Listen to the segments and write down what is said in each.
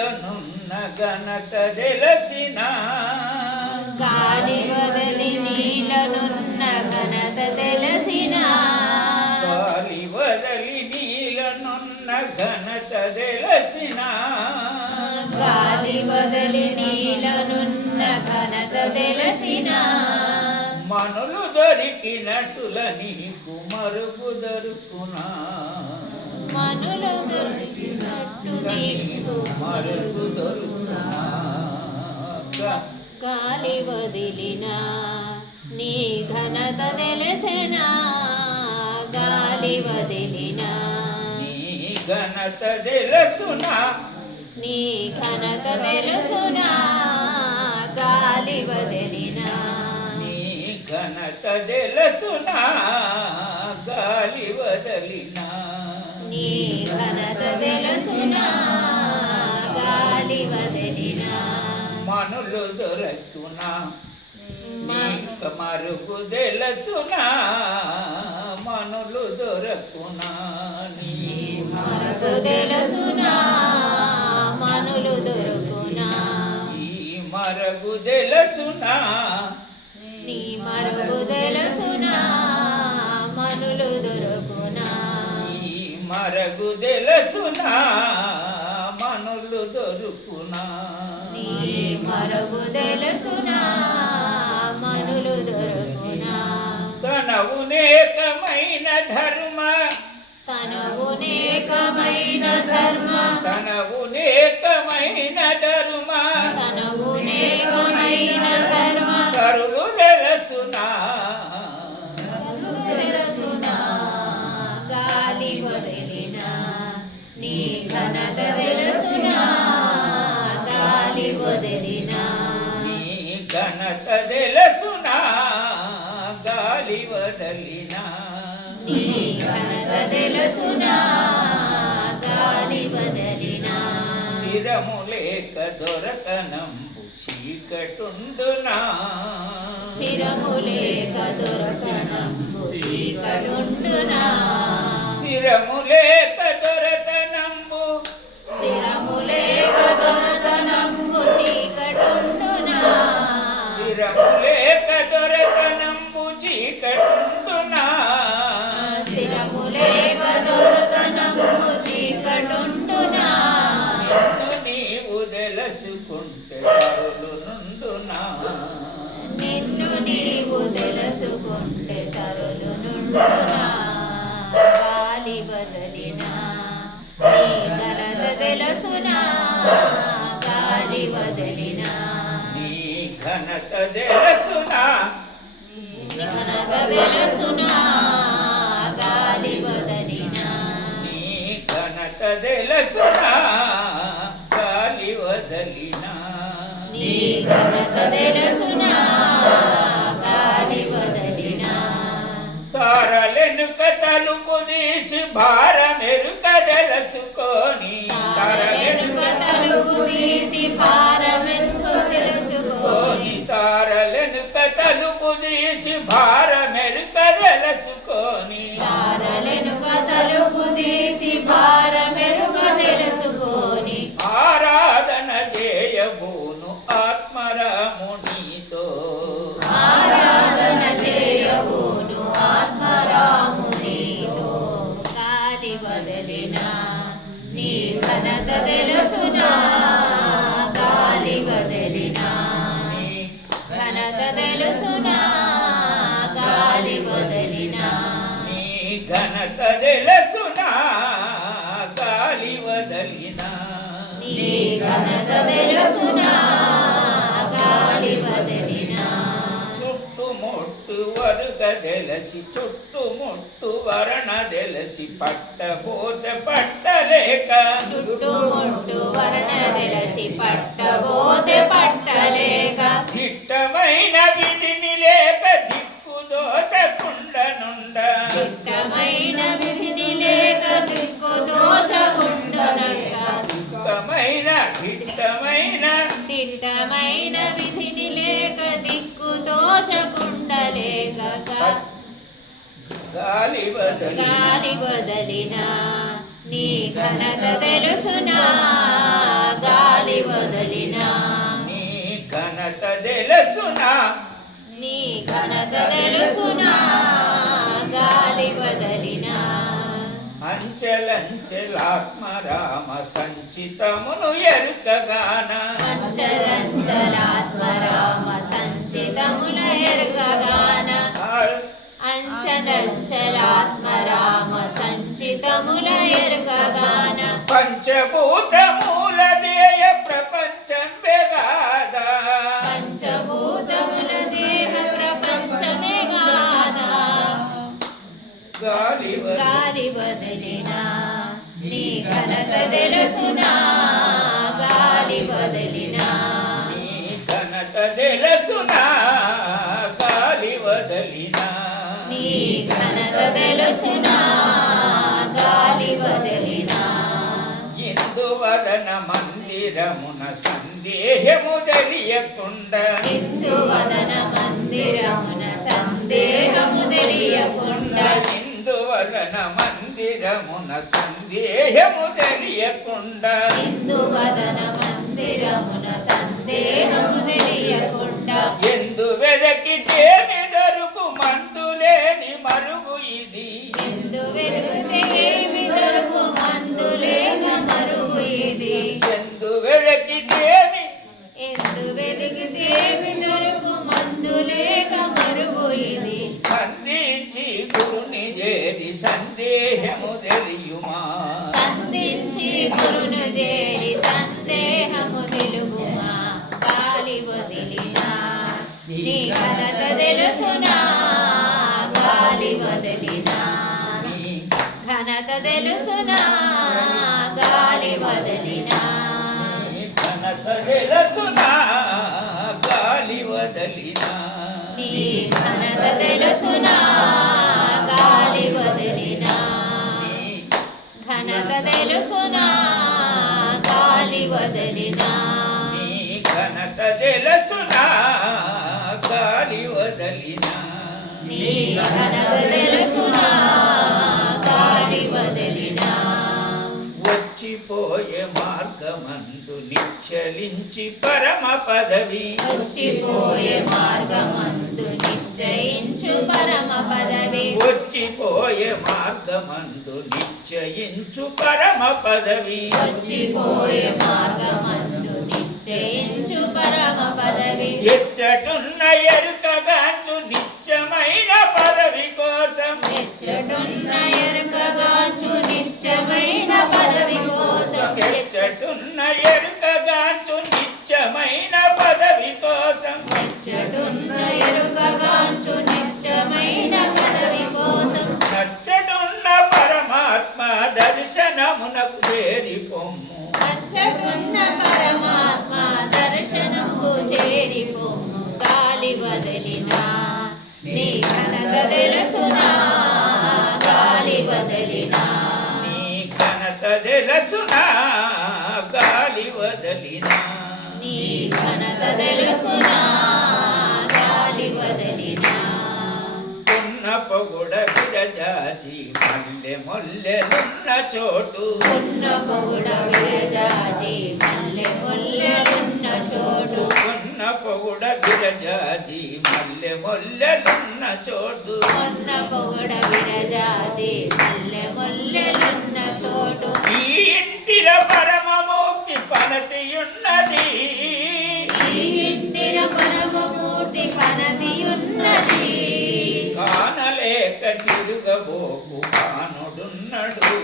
నీలనున్న ఘనత తెలిసిన గాలి వదలి నీలనున్న ఘనత తెలిసిన గాలి వదలి నీలనున్న ఘనత తెలిసిన గాలి వదలి నీలనున్న ఘనత తెలిసిన మనులు దొరికినట్టుల నీకు మరుగు దొరుకునా. కాలి వదిలినా నీ ఘనత తెలిసినా గాలి వదిలినా. నీ ఘనత తెలుసునా నీ ఘనత తెలుసునా గాలి వదిలినా. నీ ఘనత తెలుసునా మనులు దొరకునా నీక మరుగు తెలుసునా? మనులు దొరకునా తెలుసునా? మనులు దొరుకునా ఈ మరుగు తెలుసునా? నీ మరుగు తెలుసునా? మనులు దొరుకునా ఈ మరగు తెలుసునా? మరుగు తెలుసునా మనులు దొరుకునా. తనవు నేకమైన ధర్మ తనవు నేకమైన ధర్మ. తనవు నేకమైన ధర్మ. శిరము లేక దొరకనంబు చీకటుండునా? శిరము లేక దొరకనంబు చీకటుండునా? శిరము లేక నుండునా గాలి బదలినా నీ ఘనత తెలుసునా? గాలి వదలినా నీ ఘనత తెలుసునా? నీ ఘనత తెలుసునా? గాలి వదలినా నీ ఘనత తెలుసునా? గాలి వదలినా? నీ తలుపు తీసి భారమెరుక తెలుసుకొని తారలెనుక తలుపు తీసి భారమెరుక తెలుసుకొని తారలెనుక తలుపు తెలిసి చుట్టుముట్టు వరణ తెలిసి పట్టబోత పట్టలేక. చుట్టుముట్టు వర్ణ తెలిసి పట్టబోతే పట్టలేక గాలి వదలిన నీ ఘనత తెలుసునా గాలి వదలిన. నీ ఘనత తెలుసునా నీ ఘనత తెలుసునా గాలి వదలిన. అంచెలంచెలాత్మరామ సంచితమును ఎరుకగాన. అంచెలంచెలాత్మరామ సంచితమును ఎరుకగాన. అంచలంచలాత్మరామ సంచితముల ఎరుగగాన పంచభూతమూల దేయ ప్రపంచం వెగాదా పంచభూతముల దేహ ప్రపంచమే గాదా గాలి వదిలి గాలి వదిలినా నీ ఘనత తెలుసునా గాలి వదిలినా నీ ఘనత తెలుసునా నీ ఘనత తెలుసునా గాలి వదిలినా. ఇందువలన మందిరమున సందేహము తెలియకుండా హిందువదన మందిరమున సందేహము తెలియకుండా ఇందువలన మందిరమున సందేహము తెలియకుండా హిందువదన మందిరమున సందేహము తెలియకుండా వచ్చిపోయే మార్గమందు నిచ్చలించి పరమ పదవి. వచ్చిపోయే మార్గమందు నిశ్చయించు పరమ పదవి. వచ్చిపోయే మార్గమందు నిశ్చయించు పరమ పదవి. వచ్చిపోయే మార్గమందు నిశ్చయించు పరమ పదవి. ఎచ్చటున్న నిత్యమైన పదవి కోసం. ఎచ్చటున్న ఎరుకగాంచు నిశ్చయమైన పదవి కోసం. ఎచ్చటున్న ఎరుకగాంచు నిత్యమైన పదవి కోసం. ఎచ్చటున్న ఎరుకగాంచు నిశ్చయమైన పదవి కోసం. నచ్చటున్న పరమాత్మ దర్శనమునకు చేరి పొమ్ము. అచ్చటున్న పరమాత్మ తెలుసునా గాలి వదిలినా నీ ఘనత తెలుసునా గాలి వదలినా నీ ఘనత తెలుసునా గాలి వదిలినా ఉన్న పొగుడ విరజాజి మల్లె మొల్లెలున్న చోటు ఉన్న పొగుడ విరజాజి మల్లె ముల్లెలున్న చోటు ఉన్న పొగుడ మల్లె మొల్లెలున్న చోటు. ఉన్న పొగుడ విరజాజి మల్లె ముల్లెలున్న చోటు. ఈ ఇంటిల పరమమూర్తి పనతియున్నది. ఈ ఇంటిన పరమమూర్తి పనతి ఉన్నది కానలేక తిరుగబోకు కానుడున్నడు.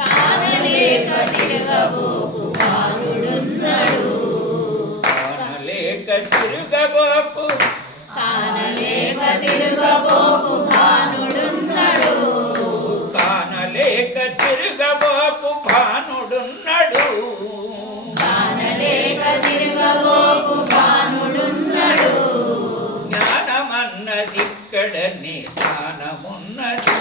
కానలేక తిరగబోకు కానుడున్నడు. కానలేక తిరుగబోకు తిరగబోకు కానుడున్నడు కానలేక తిరుగబోకు భానుడున్నడు. కానలేక తిరగబోకు కానుడున్నడు జ్ఞానమన్నదిక్కడనే స్థానమున్నది.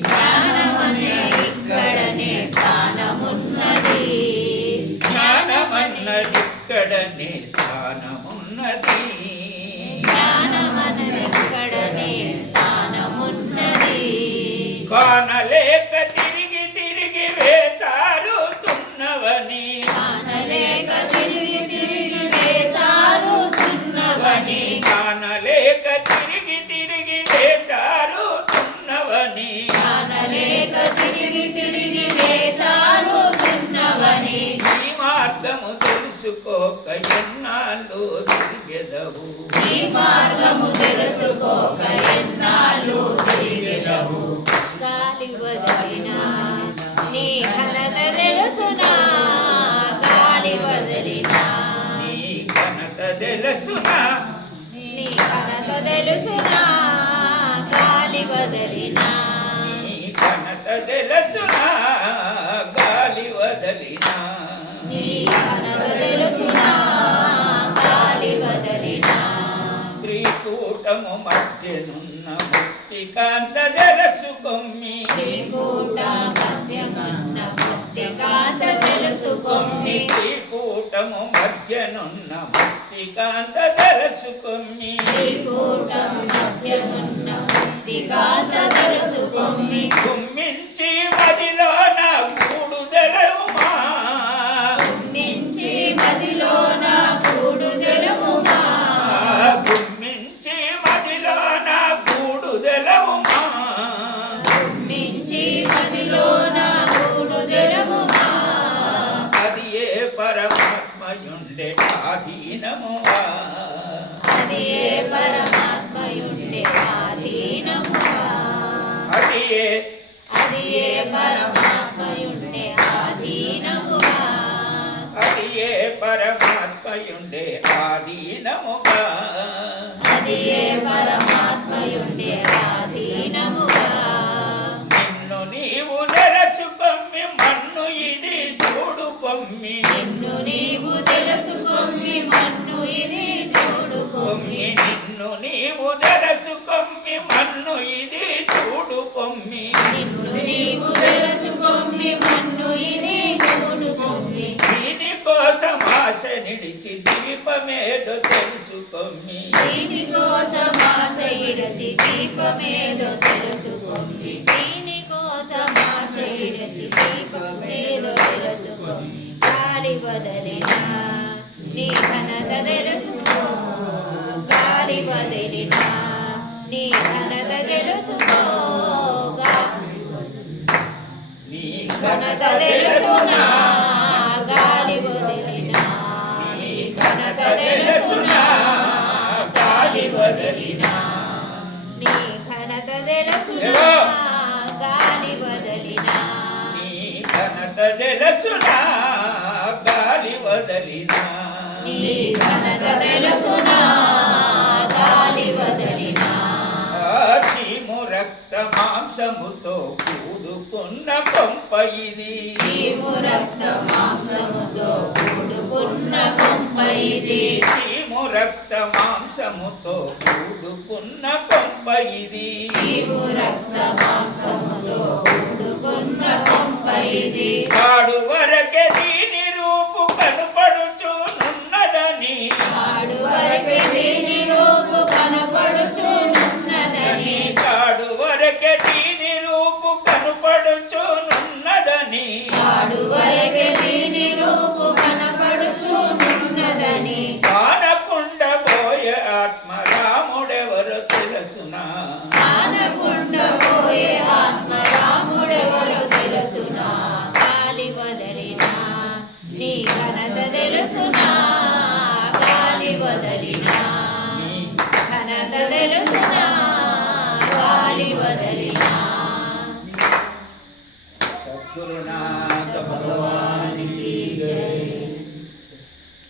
జ్ఞానమనే ఇక్కడనే స్థానమున్నది. జ్ఞానమన్నదిక్కడనే స్థానమున్నది. మార్గము తెలుసుకోక ఎన్నాళ్ళు తిరిగెదవు? ఈ మార్గము తెలుసుకోక ఎన్నాళ్ళు తిరిగెదవు? గాలి వదిలినా నీ ఘనత తెలుసునా? గాలి వదిలినా నీ ఘనత తెలుసునా? నీ ఘనత తెలుసునా? గాలి వదిలినా త్రికూటము మధ్యనున్న ముక్తికాంత తెలుసుకొమ్మి త్రికూట మధ్యమన్న ముక్తికాంత తెలుసుకొమ్మి త్రికూటము మధ్యనున్న ముక్తికాంత తెలుసుకొమ్మి త్రికూటం మధ్యమున్న ముక్తికాంత తెలుసుకొమ్మి నిన్ను నీవు నెలచుకొమ్మి మన్ను ఇది చూడు పొమ్మి. నిన్ను నీవు తెలుసుకొని మన్ను ఇది చూడు పొమ్మి. దీని కోసం ఆశ నిడిచి దీపమేదో తెలుసుకొమ్మి. దీని కోసం ఆశ ఇడచి దీపమేదో తెలుసుకొమ్మి. దీని కోసం ఆశ ఇడచి దీపమేదో తెలుసుకొమ్మి. గాలి వదలినా ఘనత తెలుసునా గాలి వదిలినా ఘనత తెలుసునా గాలి వదిలినా నీ ఘనత తెలుసునా గాలి వదిలినా. నీ ఘనత తెలుసునా గాలి వదలినా. నీ ఘనత తెలుసునా మాంసముతో కూడుకున్న కొంప ఇది. చీము రక్త మాంసముతో కూడుకున్న కొంప ఇది. చీము రక్త మాంసముతో కూడుకున్న కొంప ఇది. చీము రక్త మాంసముతో కూడుకున్న కొంప ఇది. కాడు వరకే ఆత్మరాముడెవరు తెలుసునా?